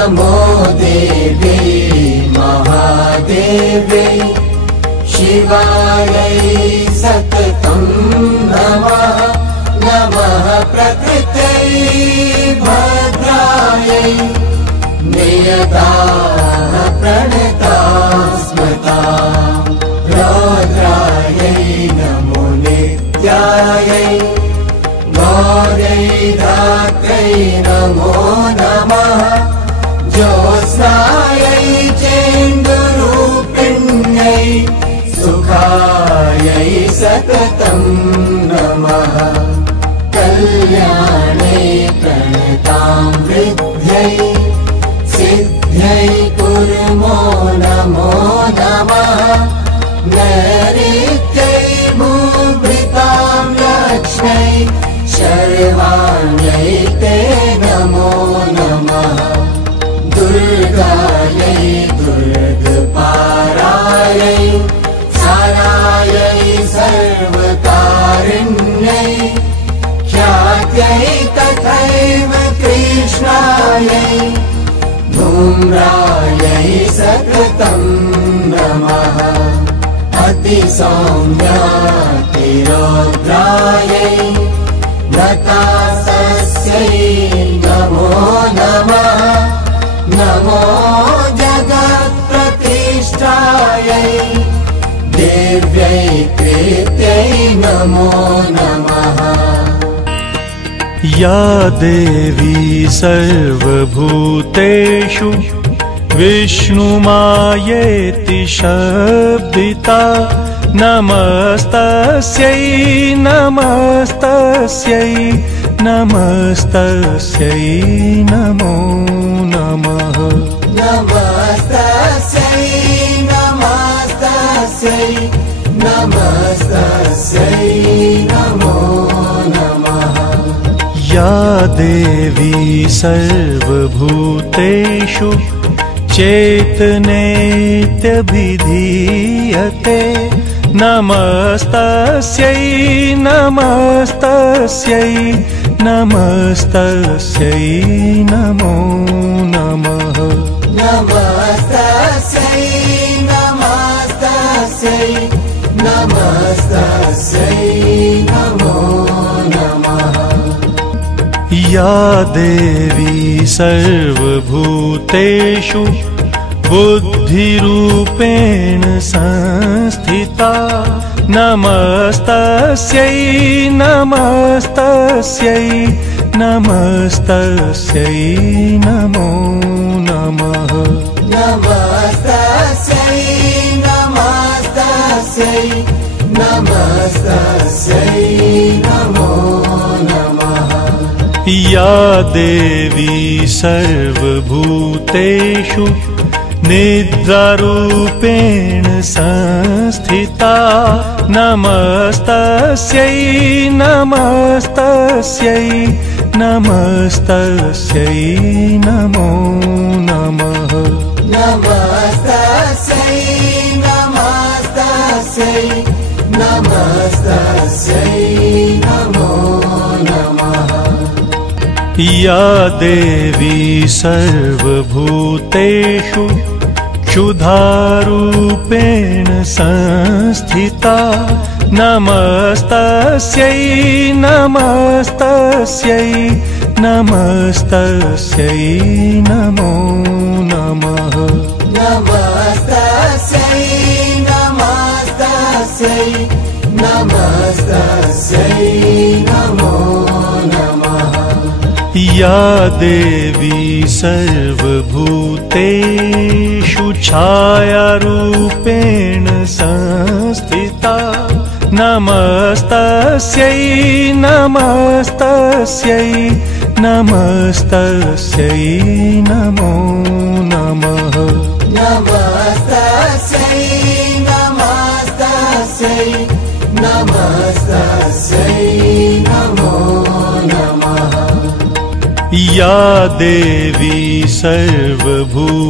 नमो देवी महादेवी शिवायै सततं नमः। नमः प्रकृत्यै भद्रायै नियताः प्रणताः स्मृताः। रौद्रायै नमो नित्यायै गौरै धात्रै नमो नमः। ज्योत्स्नायै चेन्दुरूपिण्यै सुखायै सततं नमः। कल्याणै प्रणतां वृद्ध्यै सिद्ध्यै कुर्मो नमो नमः। नैऋत्यै भूभृतां लक्ष्म्यै शर्वाण्यै ते नमो नमः। दुर्गायै दुर्गपारायै सारायै सर्वकारिण्यै ख्यात्यै तथैव कृष्णायै धूम्रायै सततं नमः। अतिसौम्यातिरौद्रायै नतासस्यै नमो नमः। नमो जगत्प्रतिष्ठायै देव्यै कृत्यै नमो नमः। या देवी सर्वभूतेषु विष्णुमायेति शब्दिता नमस्तस्यै नमस्तस्यै नमस्तस्यै नमो नमः। नमस्तस्यै नमस्तस्यै नमस्तस्यै नमो नमः। या देवी सर्वभूतेषु चेतनेत्यभिधीयते नमस्तस्यै नमस्तस्यै नमस्तस्यै नमो नमः। नमस्तस्यै नमस्तस्यै नमस्तस्यै नमो नमः। या देवी सर्वभूतेषु बुद्धिरूपेण संस्थिता नमस्तस्यै नमस्तस्यै नमस्तस्यै नमो नमः। नमस्तस्यै नमस्तस्यै नमस्तस्यै नमो नमः। या देवी सर्वभूतेषु निद्रारूपेण संस्थिता नमस्तस्यै नमस्तस्यै नमस्तस्यै नमो नमः। नमस्तस्यै नमस्तस्यै नमस्तस्यै नमो नमः। या देवी सर्वभूतेषु क्षुधारूपेण संस्थिता नमस्तस्यै नमस्तस्यै नमस्तस्यै नमो नमः। नमस्तस्यै नमस्तस्यै नमस्तस्यै नमो नमः। या देवी सर्वभूतेषु छायारूपेण संस्थिता नमस्तस्यै नमस्तस्यै नमस्तस्यै नमो नमः। नमस्तस्यै नमस्तस्यै नमस्तस्यै नमो नमः। या देवी सर्वभूतेषु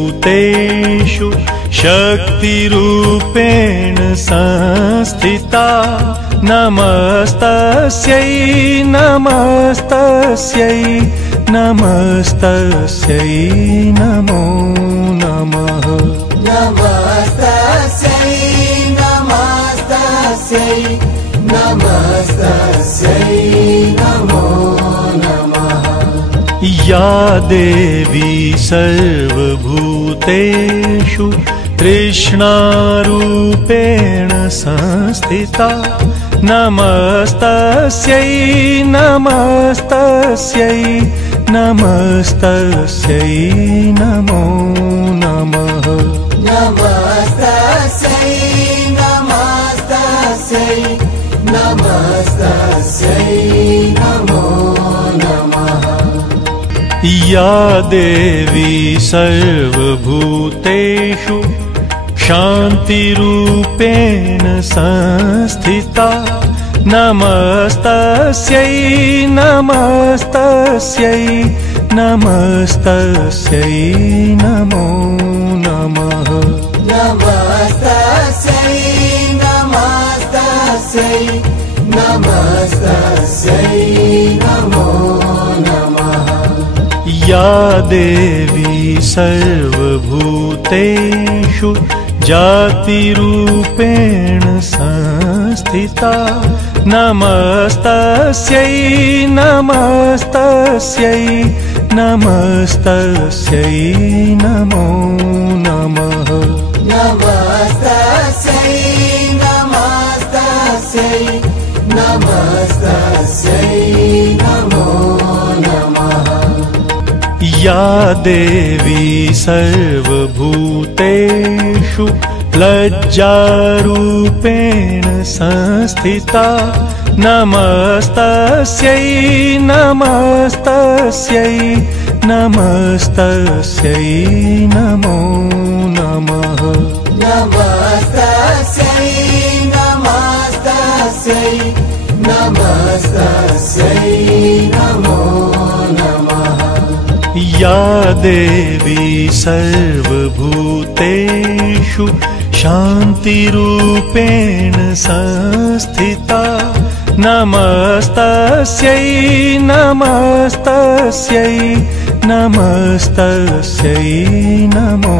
शक्तिरूपेण संस्थिता नमस्तस्यै नमस्तस्यै नमस्तस्यै नमो नमः। नमस्तस्यै नमस्तस्यै नमस्तस्यै नमो नमः। या देवी सर्वभूतेषु कृष्णारूपेण संस्थिता नमस्तस्यै नमस्तस्यै नमस्तस्यै नमो नमः। नमस्तस्यै नमस्तस्यै नमस्तस्यै नमो नमः। या देवी सर्वभूतेषु शान्तिरूपेण संस्थिता नमस्तस्यै नमस्तस्यै नमस्तस्यै नमो नमः। नमस्तस्यै नमस्तस्यै नमस्तस्यै नमो नमः। या देवी सर्वभूतेषु जातिरूपेण संस्थिता नमस्तस्यै नमस्तस्यै नमस्तस्यै नमो नमः। नमस्तस्यै नमस्तस्यै नमस्तस्यै नमो नमः। या देवी सर्वभूतेषु लज्जारूपेण संस्थिता नमस्तस्यै नमस्तस्यै नमस्तस्यै नमो नमः। नमस्तस्यै नमस्तस्यै नमस्तस्यै नमो नमः। या देवी सर्वभूतेषु शान्तिरूपेण संस्थिता नमस्तस्यै नमस्तस्यै नमस्तस्यै नमो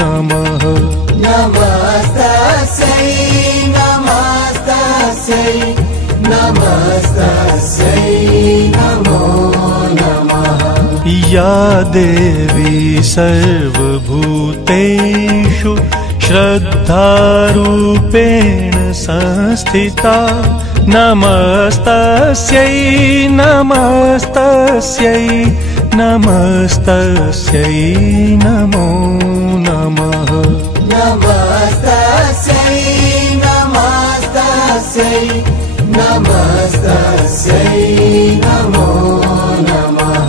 नमः। नमस्तस्यै नमस्तस्यै नमस्तस्यै नमो नमः। या देवी सर्वभूतेषु श्रद्धारूपेण संस्थिता नमस्तस्यै नमस्तस्यै नमस्तस्यै नमो नमः। नमस्तस्यै नमस्तस्यै नमस्तस्यै नमो नमः।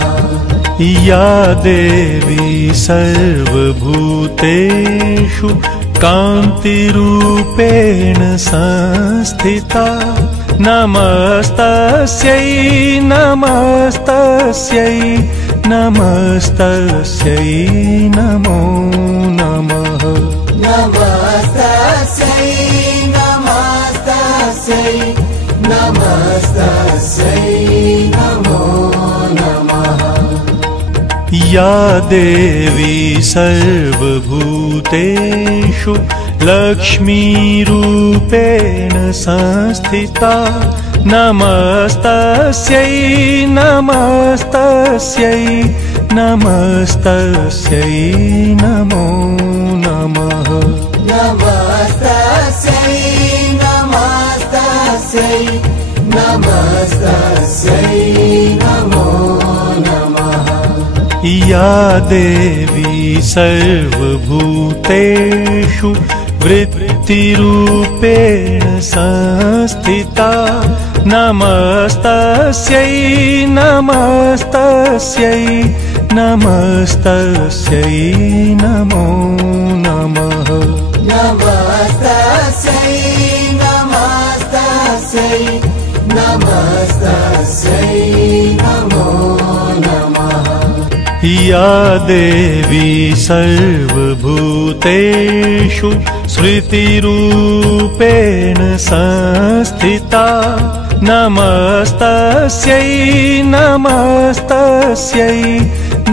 या देवी सर्वभूतेषु कान्तिरूपेण संस्थिता नमस्तस्यै नमस्तस्यै नमस्तस्यै नमो नमः। नमस्तस्यै नमस्तस्यै नमस्तस्यै नमो नमः। या देवी सर्वभूतेषु लक्ष्मीरूपेण संस्थिता नमस्तस्यै नमस्तस्यै नमस्तस्यै नमो नमः। नमस्तस्यै नमस्तस्यै नमस्तस्यै नमो नमः। या देवी सर्वभूतेषु वृत्तिरूपेण संस्थिता नमस्तस्यै नमस्तस्यै नमस्तस्यै नमो नमः। नमस्तस्यै नमस्तस्यै नमस्तस्यै नमो नमः। या देवी सर्वभूतेषु स्मृतिरूपेण संस्थिता नमस्तस्यै नमस्तस्यै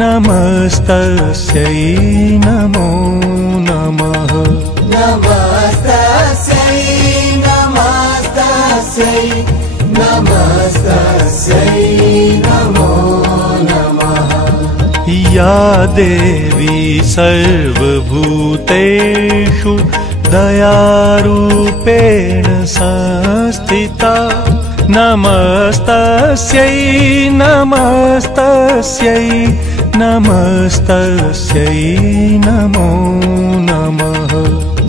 नमस्तस्यै नमो नमः नमस्तस्यै नमस्तस्यै नमस्तस्यै नमो नमः या देवी सर्वभूतेषु दयारूपेण संस्थिता नमस्तस्यै नमस्तस्यै नमस्तस्यै नमो नमः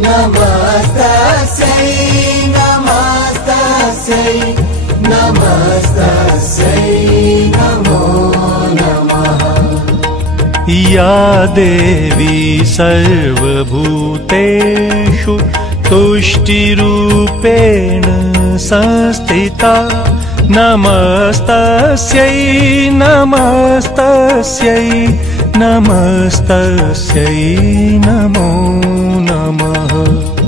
नमस्तस्यै नमस्तस्यै नमस्तस्यै नमो नमः या देवी सर्वभूतेषु तुष्टिरूपेण संस्थिता नमस्तस्यै नमस्तस्यै नमस्तस्यै नमो नमः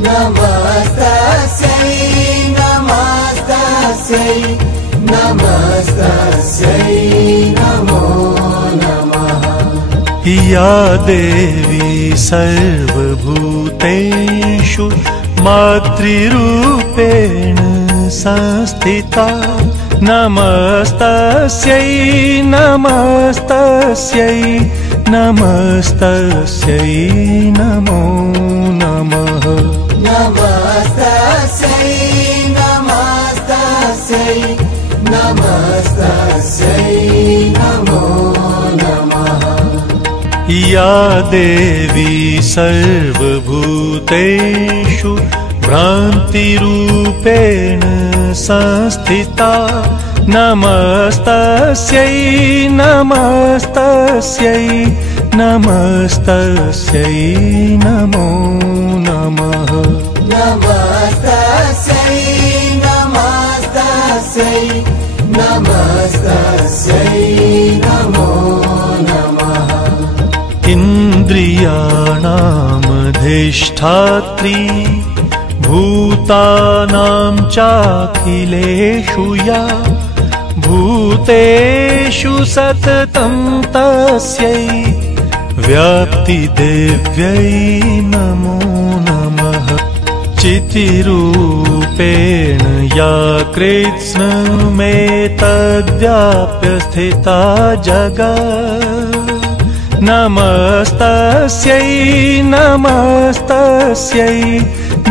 नमस्तस्यै नमस्तस्यै नमस्तस्यै नमो नमः या देवी सर्वभूतेषु मातृरूपेण संस्थिता नमस्तस्यै नमस्तस्यै नमस्तस्यै नमो नमः नमस्तस्यै नमस्तस्यै नमस्तस्यै नमो नमः या देवी सर्वभूतेषु भ्रान्तिरूपेण संस्थिता नमस्तस्यै नमस्तस्यै नमस्तस्यै नमो नमः नमस्तस्यै नमस्तस्यै नमस्तस्यै नमो नमः इन्द्रियाणामधिष्ठात्री भूतानां चाखिलेषु या भूतेषु सततं तस्यै व्याप्तिदेव्यै नमो नमः चितिरूपेण या कृत्स्नमेतद्व्याप्य स्थिता जगत् नमस्तस्यै नमस्तस्यै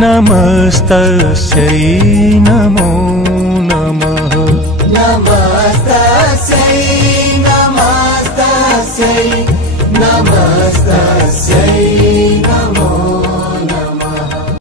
नमस्तस्यै नमो नमः नमस्तस्यै नमस्तस्यै नमस्तस्यै